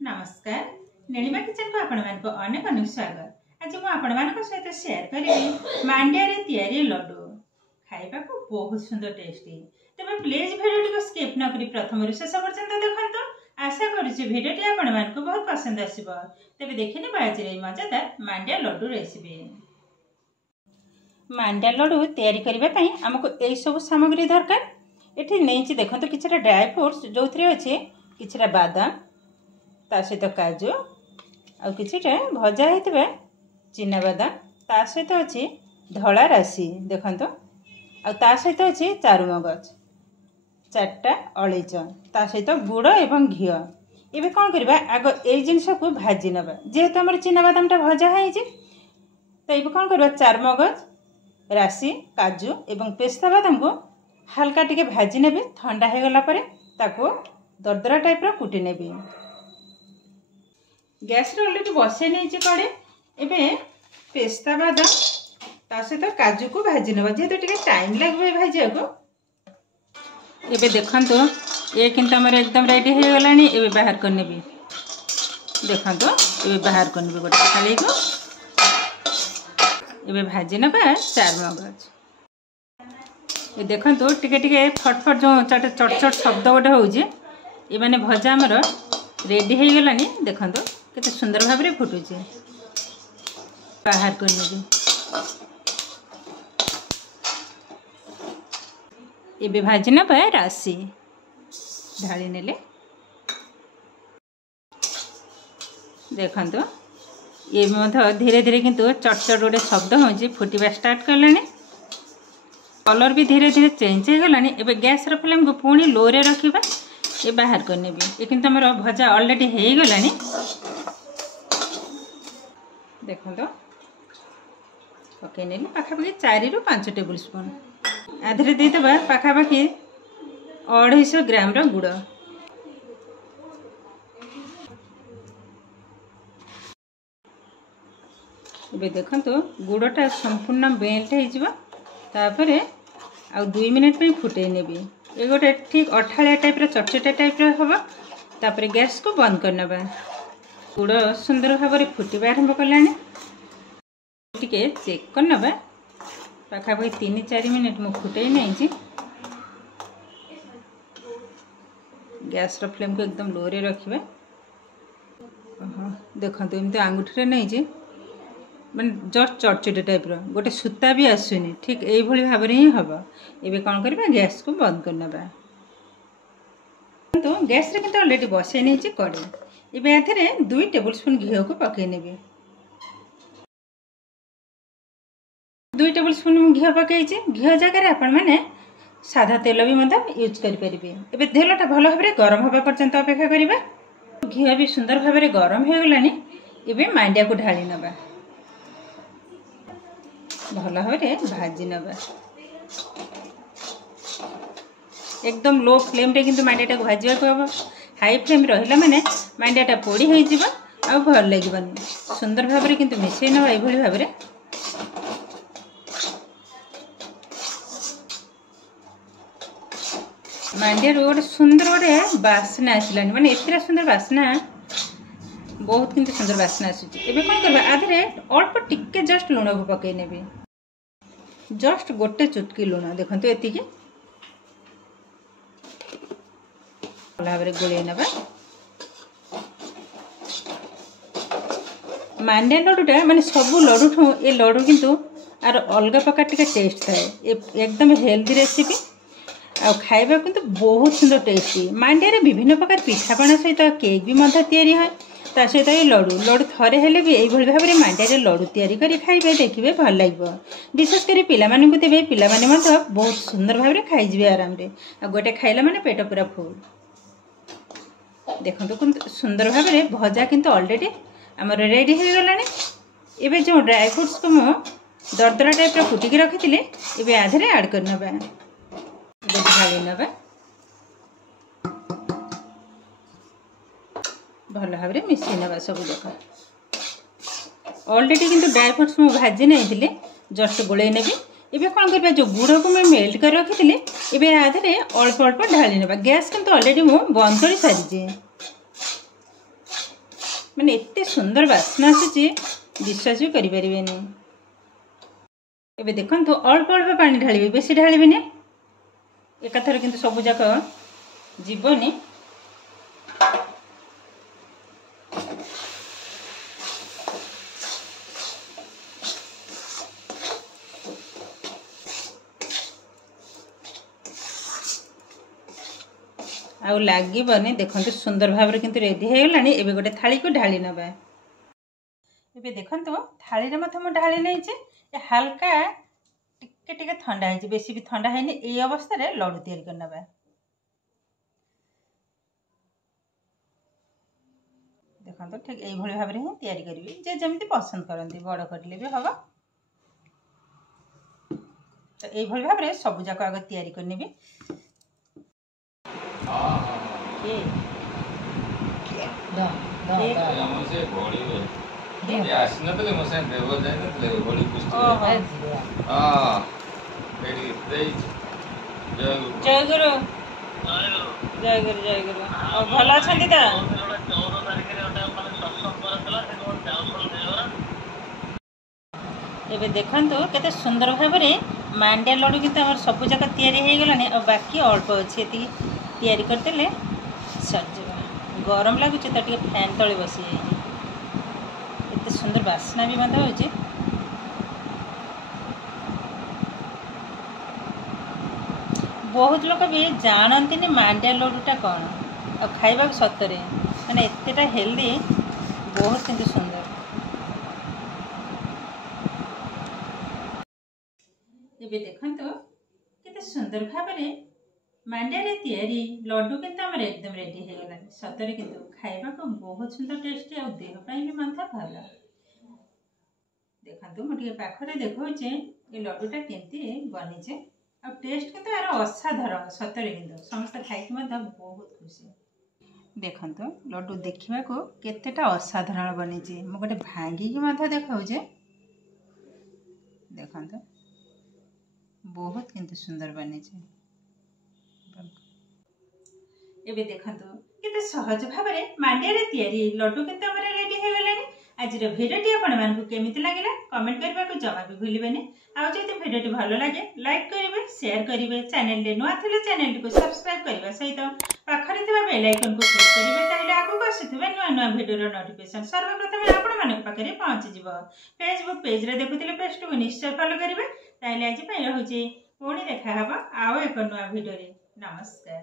नमस्कार नीलिमा किचन को आपण मानको अनेक अनेक स्वागत। आज मु आपण मानको सहित शेयर करिवि मांडिया रे तयारी लड्डू खाइबा को बहुत सुंदर टेस्टी। तबे प्लीज वीडियो को स्किप न करी प्रथम रु शेष पर्यंत देखंतु। आशा करूछि वीडियो टी आपण मानको बहुत पसंद आसीबो। तबे देखिने बाज रे मजेदार मांडिया लड्डू रेसिपी। मांडिया लड्डू तयारी करिबा पई हमको एई सब सामग्री दरकार। एठी नेछि देखंतु किछटा ड्राई फ्रूट्स जोथरे अछि किछटा बादाम ता सहित काजू आ किछटा भजा हेतबे चिना बादाम ता सहित अछि धला राशि देखंतु आ ता सहित अछि चारुमगज चारटा अळीच ता सहित गुड़ एवं घी। एबे कोन करबा आगो ए जिंस को भाजी नबा जेहेतु हमर चिना बादाम टा भजा है जे तो एबे कोन करबा चारुमगज राशि काजू एवं पेस्ता बादाम को हल्का टिके भाजी नेबे ठंडा हे गला परे ताको दरदरा टाइप रो कुटी नेबे। गैस रे ऑलरेडी बसे नहीं जे कड़े एबे पेस्ता बादाम ता सहित काजू को भाजी नेबा जेहेतु टिके टाइम लागबे भाजिया को। एबे देखंतो ये किंतु हमर एकदम रेडी हे गलानी। एबे बाहर कर नेबी देखंतो एबे बाहर कर नेबी गोटे थाली को। एबे भाजी नेबा चारुमगज ये देखंतो टिके टिके फटफट जो चट चट शब्द गोटे होउजे ये माने भजा हमर रेडी हे गलानी। देखंतो केते सुंदर भाव रे फुटुचे बाहर कर नेबी। एबे भाजी नेबा राशि ढाली नेले देखंतो ये मध धीरे धीरे किंतु चटचट गोटे शब्द होउजे फुटिबा स्टार्ट करलानी। कलर भी धीरे धीरे चेंज हो गलानी। एबे गैस रो फ्लेम को पुणी लो रे रखिबा। ये बाहर कर नेबी ये किंतु हमर भजा ऑलरेडी हे गलानी। देखंतो पके नेली पाखापाखि 4 ରୁ 5 टेबल स्पून आधरे दे दबा पाखापाखि 250 ग्राम रो गुड़। एबे देखंतो गुड़टा संपूर्ण मेल्ट हे जिवो तापरे आ 2 मिनिट पे फुटे नेबी। ये गोटे ठीक अठाळिया टाइप रो चटचटा टाइप रो हबो तापरे गैस को बंद कर नबा। गुड़ सुंदर भाव रे फुटिबा आरंभ कलानी। टिके चेक कर नबा पाखापाखि 3-4 मिनिट मु फुटे नहीं छी। गैस रो फ्लेम को एकदम लो रे रखिबा। देखंतो एमते आंगुठी रे नहीं छी माने जस्ट चटचटे टाइप रो गोटे सूता भी आसुनी ठीक एई भली भाव रे ही हबो। एबे कोन करबा गैस को बंद कर नबा। तो गैस रे किंतु ऑलरेडी बसे नहीं छी कड़े। एबे एथरे 2 टेबल स्पून घी को पके नेबे। 2 टेबल स्पून घी पके छी। घी जगह रे आपण माने सादा तेल भी मतलब यूज करि परिबे। एबे तेलटा भलो भाबरे गरम होबा पर्यंत अपेक्षा करिबा। घी भी सुंदर भाबरे गरम हे गलानी। एबे मांडिया को ढाली नबा भलो भाबरे भाजी नबा। एकदम लो फ्लेम रे किंतु मांडियाटा भाजिबा को हबो। हाई फ्लेम रहिला माने मांडियाटा पोड़ी होई जिवो आ भल लागिबनी। सुंदर भाबरे किंतु मिसै नबा एई भली भाबरे। मांडिया रो गोटे सुंदर गोटे बासना आसिलानी माने एतरा सुंदर बासना बहुत किंतु सुंदर बासना आसुची। एबे कोन करबा आधरे अल्प टिके जस्ट लूण को पके नेबे जस्ट गोटे चुटकी लूण देखंतु एति के भाबरे गोळे नबा। मांडिया लड्डूटा माने सब लड्डू ठो ए लड्डू किंतु आर अलगा प्रकार टिके टेस्ट थाए। एकदम हेल्दी रेसिपी आ खाइबा किंतु बहुत सुंदर टेस्टी। मांडिया रे विभिन्न प्रकार पिठापଣା सहित केक भी मध्य तयारी है ता सहित ये लड्डू थरे हेले भी एई भली भाबरे मांडिया रे लड्डू तयारी करी खाइबे देखिबे भल लागबो। विशेष करी पिला माने को देबे पिला माने मध्य बहुत सुंदर भाबरे खाइ जिवे आराम रे आ गोटे खाइला माने पेट पूरा फुल। देखंतु किंतु सुंदर भाबरे भजा किंतु ऑलरेडी हमर रेडी हे गलानी। एबे जो ड्राई फ्रूट्स को मो दरदरा टाइप रो कुटी के रखिथिले एबे आधरे ऐड कर नबा। एबे ढाली नबा भल भाबरे मिसै नबा सब देखा। ऑलरेडी किंतु ड्राई फ्रूट्स मो भाजी नहीं थिले जस्ट गोळे नेबी। एबे कोन करबा जो गुड़ को मैं मेल्ट कर रखिथिले एबे आधरे अल्प अल्प ढाली नबा। गैस किंतु ऑलरेडी मो बंद कर सारी जे माने एते सुंदर बास्ना आसुची विश्वास भी करि परिबेनी। एबे देखंतु अल्प अल्प पानी ढालिबे, बेसी ढालिबेनी, एकाथर किंतु सब जाक जीवनी। आउ लागबनी। देखंतु सुंदर भाव रे किंतु रेडी हे गलानी। एबे गोटे थाली को ढाली नबा। एबे देखंतु थाली रे मथे मु ढाली नै जे हल्का टिके टिके ठंडा है, बेसी भी ठंडा है। ये अवस्था रे लड्डू तैयारी कर नबा। देखंतु ठीक एई भली भाव रे ही तैयारी करबी, जे जेमिति पसंद करंती, बड़ करले भी हबा। तो एई भली भाव रे सब जाक आग तैयारी कर नेबी। ये द हमसे घोड़ी ये आसना तो मसे देव जाय न ले घोड़ी पुष्टि। हां रेडी दे। जय गुरु जय गुरु जय गुरु। और भला छंदी ता 14 तारिख रे ओटा माने सत्संग करतला से कोन चाउसल देवरा। एबे देखंतु केते सुंदर भाव रे मांडिया लड्डू किंतु हमर सब जाक तैयारी हे गलानी। और बाकी अल्प अछि, एति तैयारी करतेले सज गरम लगुच तो टे फैन तले बसी एत सुंदर बास्ना भी मत हो। बहुत लोग भी जानती मांडिया लड्डूटा कौन और खाइबा सतरे माने एतेटा हेल्दी, बहुत किंतु सुंदर। ये देखंतु केते सुंदर भाव रे मांडिया रे तैयारी लड्डू किंतु हमर एकदम रेडी हे गला। सतरे किंतु खाइबा को बहुत सुंदर टेस्टी और देह पई भी मंथा भला। देखंतु मोटिए पाखरे देखौ जे ए लड्डूटा केंती बनी जे और टेस्ट किंतु यार असाधारण। सतरे किंतु समस्त खाइ के मंथा बहुत खुशी। देखंतु लड्डू देखिबा को केतेटा असाधारण बनी जे। मो गोटे भांगी के मंथा देखौ जे। देखंतु बहुत किंतु सुंदर बनी जे। एबे देखंतु केते सहज भाव रे मांडिया रे तैयारी लड्डू किंतु हमर रेडी हे गलानी। आज रे भिडियोटी आपण मानकु केमिति लागिला कमेंट करबा को जमा भी भूलिबेनी। आ जदि भिडियोटी भलो लागे लाइक करिवे, शेयर करिवे, चैनल रे नुआ थिले चैनल को सब्सक्राइब करबा सहित पाखरे थिबा बेल आइकन को क्लिक करिवे। ताइले आगु आसीथिबे नुआ नुआ भिडियो रो नोटिफिकेशन सर्वप्रथम आपण मानक पाखरे पहुंची जिवो। फेसबुक पेज रे देखुथिले पेज को निश्चय फॉलो करिवे। ताइले आज पई रहउची पुणी देखा हबा आउ एक नुआ भिडियो रे। नमस्कार।